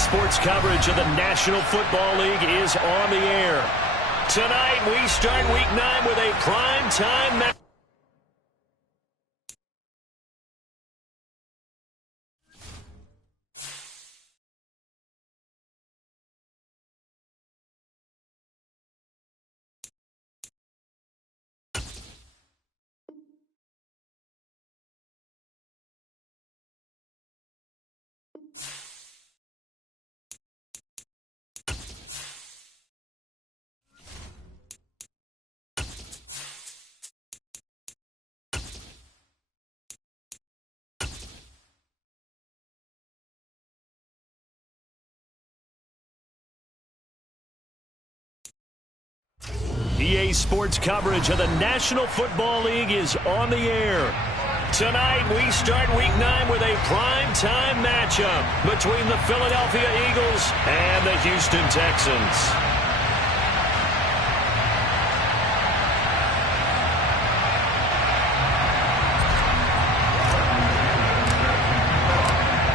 Sports coverage of the National Football League is on the air. Tonight, we start Week 9 with a prime-time match. EA Sports coverage of the National Football League is on the air. Tonight, we start Week 9 with a prime-time matchup between the Philadelphia Eagles and the Houston Texans.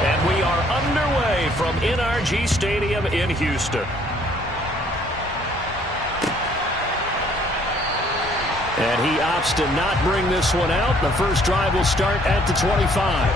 And we are underway from NRG Stadium in Houston. And he opts to not bring this one out. The first drive will start at the 25.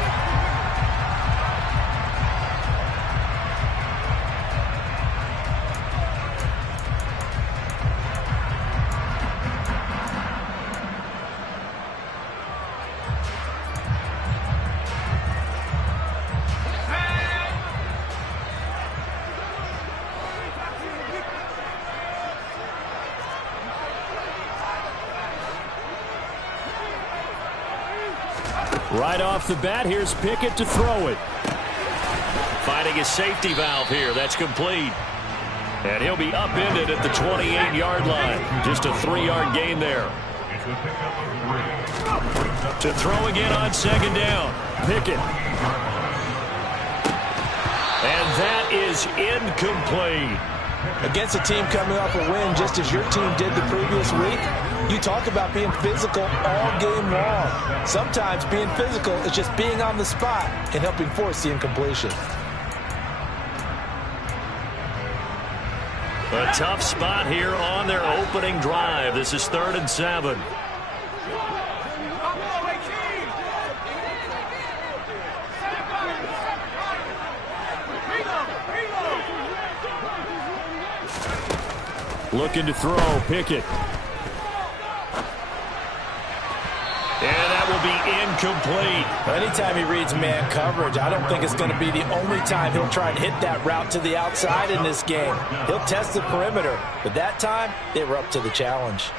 Right off the bat, here's Pickett to throw it. Finding his safety valve here. That's complete. And he'll be upended at the 28-yard line. Just a 3-yard gain there. To throw again on second down. Pickett. And that is incomplete. Against a team coming off a win just as your team did the previous week, you talk about being physical all game long. Sometimes being physical is just being on the spot and helping force the incompletion. A tough spot here on their opening drive. This is 3rd and 7. Looking to throw, Pickett. And that will be incomplete. Anytime he reads man coverage, I don't think it's going to be the only time he'll try and hit that route to the outside in this game. He'll test the perimeter, but that time, they were up to the challenge.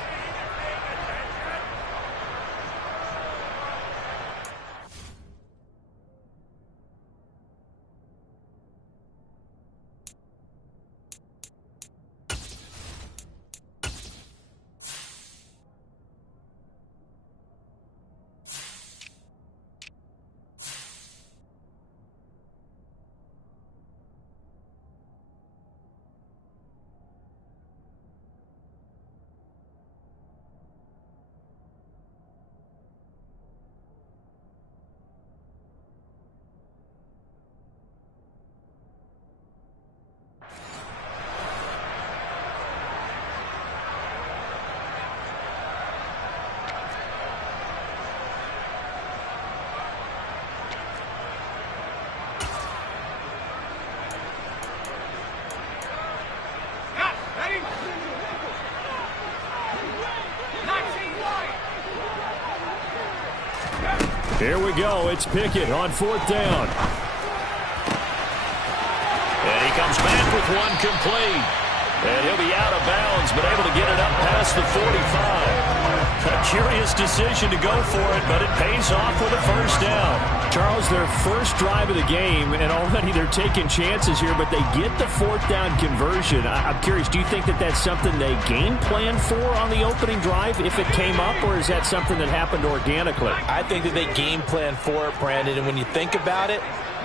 Here we go. It's Pickett on 4th down. And he comes back with one complete. And he'll be out of bounds, but able to get it up past the 45. A curious decision to go for it, but it pays off with a first down. Charles, their first drive of the game, and already they're taking chances here, but they get the 4th down conversion. I'm curious, do you think that that's something they game plan for on the opening drive if it came up, or is that something that happened organically? I think that they game plan for it, Brandon, and when you think about it,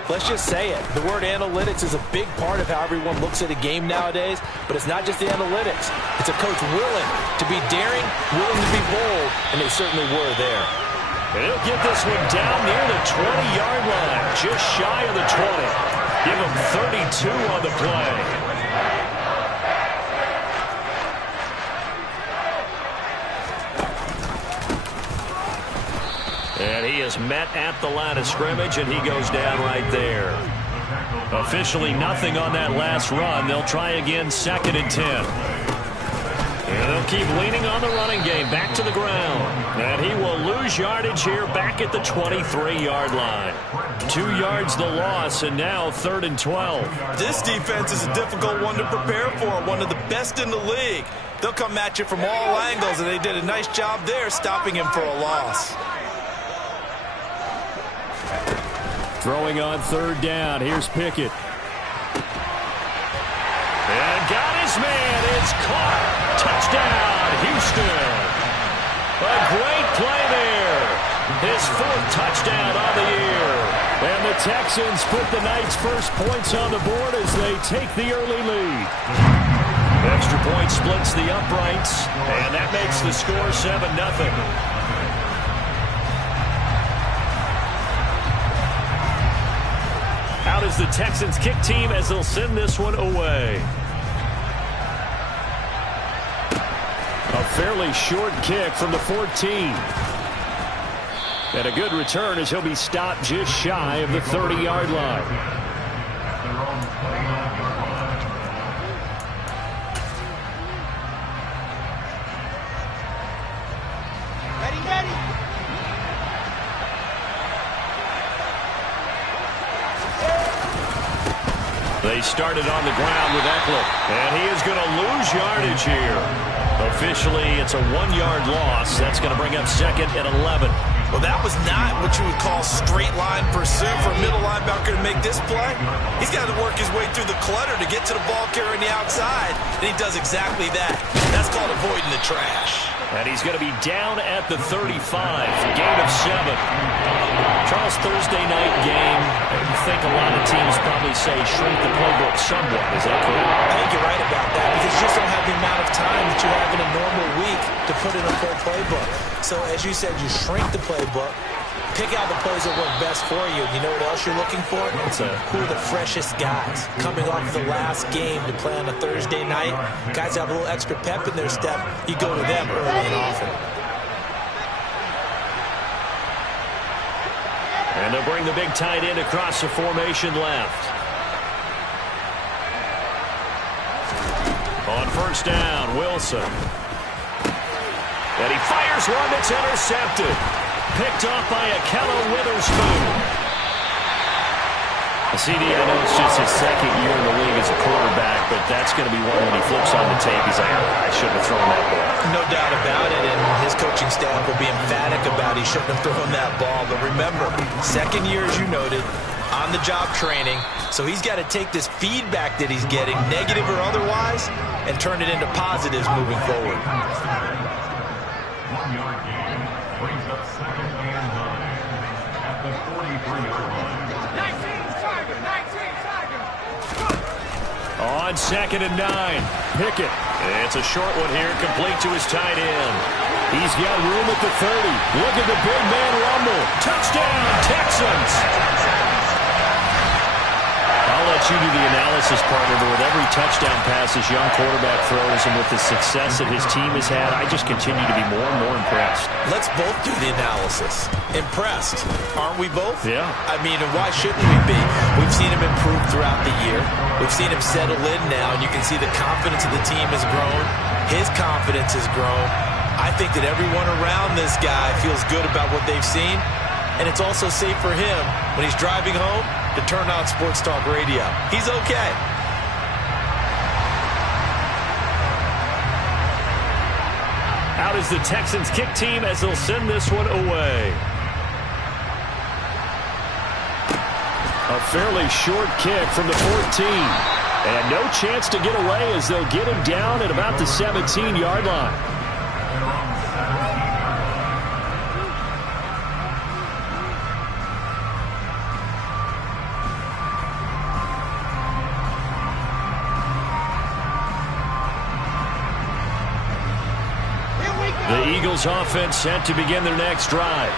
let's just say it. The word analytics is a big part of how everyone looks at a game nowadays, but it's not just the analytics. It's a coach willing to be daring, willing to be bold, and they certainly were there. And he'll get this one down near the 20-yard line, just shy of the 20. Give him 32 on the play. And he is met at the line of scrimmage, and he goes down right there. Officially nothing on that last run. They'll try again, 2nd and 10. And they'll keep leaning on the running game. Back to the ground. And he will lose yardage here back at the 23-yard line. 2 yards the loss, and now 3rd and 12. This defense is a difficult one to prepare for, one of the best in the league. They'll come at you from all angles, and they did a nice job there stopping him for a loss. Throwing on 3rd down. Here's Pickett. And got his man. It's caught. Touchdown, Houston. A great play there. His 4th touchdown on the year. And the Texans put the Knights' first points on the board as they take the early lead. Extra point splits the uprights, and that makes the score 7-0. Out is the Texans kick team as they'll send this one away. A fairly short kick from the 14. And a good return as he'll be stopped just shy of the 30-yard line. They started on the ground with Eckler, and he is going to lose yardage here. Officially, it's a 1-yard loss. That's going to bring up 2nd and 11. Well, that was not what you would call straight line pursuit for a middle linebacker to make this play. He's got to work his way through the clutter to get to the ball carrier on the outside, and he does exactly that. That's called avoiding the trash. And he's going to be down at the 35. Gain of 7. Charles, Thursday night game. You think a lot of teams probably say shrink the playbook somewhat. Is that correct? I think you're right about that because you just don't have the amount of time that you have in a normal week to put in a full playbook. So, as you said, you shrink the playbook, pick out the plays that work best for you. You know what else you're looking for? Who are the freshest guys coming off the last game to play on a Thursday night? Guys have a little extra pep in their step. You go to them early and often. And they'll bring the big tight end across the formation left. On 1st down, Wilson. And he fires one that's intercepted. Picked off by Akello Witherspoon. CD, I know it's just his 2nd year in the league as a quarterback, but that's going to be one when he flips on the tape. He's like, I shouldn't have thrown that ball. No doubt about it, and his coaching staff will be emphatic about he shouldn't have thrown that ball. But remember, 2nd year, as you noted, on-the-job training, so he's got to take this feedback that he's getting, negative or otherwise, and turn it into positives moving forward. 1-yard gain brings up 2nd and 9 at the 43-yard line. On 2nd and 9, Pickett. It's a short one here, complete to his tight end. He's got room at the 30. Look at the big man rumble. Touchdown, Texans. I'll let you do the analysis, partner, but with every touchdown pass his young quarterback throws and with the success that his team has had, I just continue to be more and more impressed. Let's both do the analysis. Impressed, aren't we both? Yeah. I mean, and why shouldn't we be? We've seen him improve throughout the year. We've seen him settle in now, and you can see the confidence of the team has grown. His confidence has grown. I think that everyone around this guy feels good about what they've seen, and it's also safe for him when he's driving home to turn on Sports Talk Radio. He's okay. Out is the Texans kick team as they'll send this one away. A fairly short kick from the 14. And no chance to get away as they'll get him down at about the 17-yard line. The Eagles offense set to begin their next drive.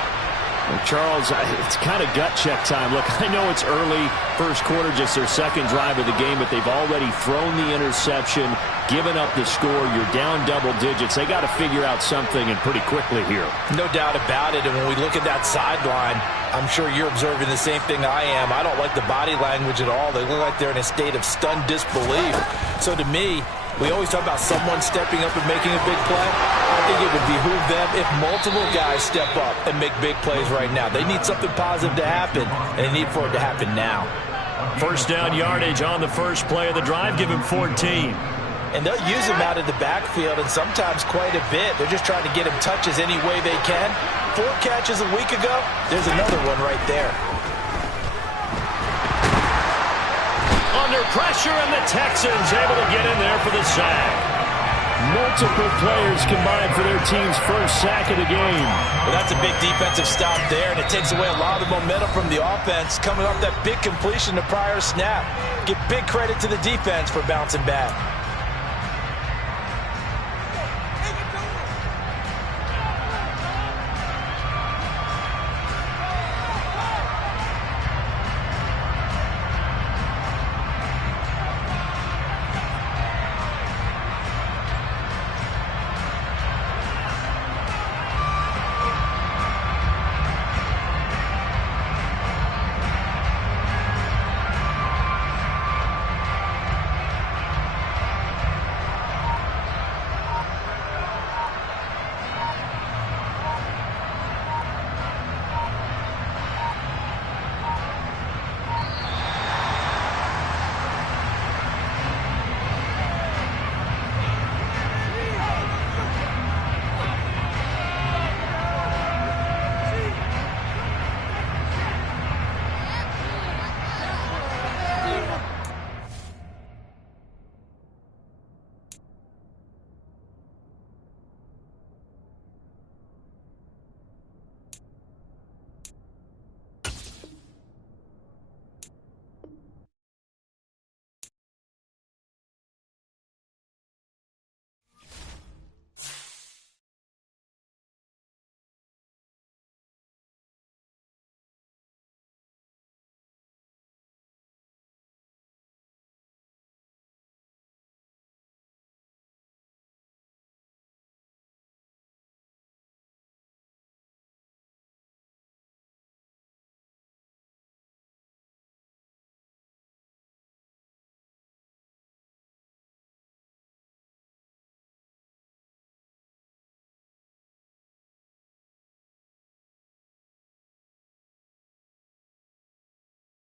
Well, Charles, it's kind of gut check time. Look, I know it's early, first quarter, just their second drive of the game, but they've already thrown the interception, given up the score. You're down double digits. They got to figure out something, and pretty quickly here. No doubt about it. And when we look at that sideline, I'm sure you're observing the same thing I am. I don't like the body language at all. They look like they're in a state of stunned disbelief. So to me, we always talk about someone stepping up and making a big play. I think it would behoove them if multiple guys step up and make big plays right now. They need something positive to happen, and they need for it to happen now. First down yardage on the first play of the drive. Give him 14. And they'll use him out of the backfield, and sometimes quite a bit. They're just trying to get him touches any way they can. 4 catches a week ago. There's another one right there. Under pressure, and the Texans able to get in there for the sack. Multiple players combined for their team's first sack of the game. Well, that's a big defensive stop there, and it takes away a lot of the momentum from the offense coming off that big completion the prior snap. Give big credit to the defense for bouncing back.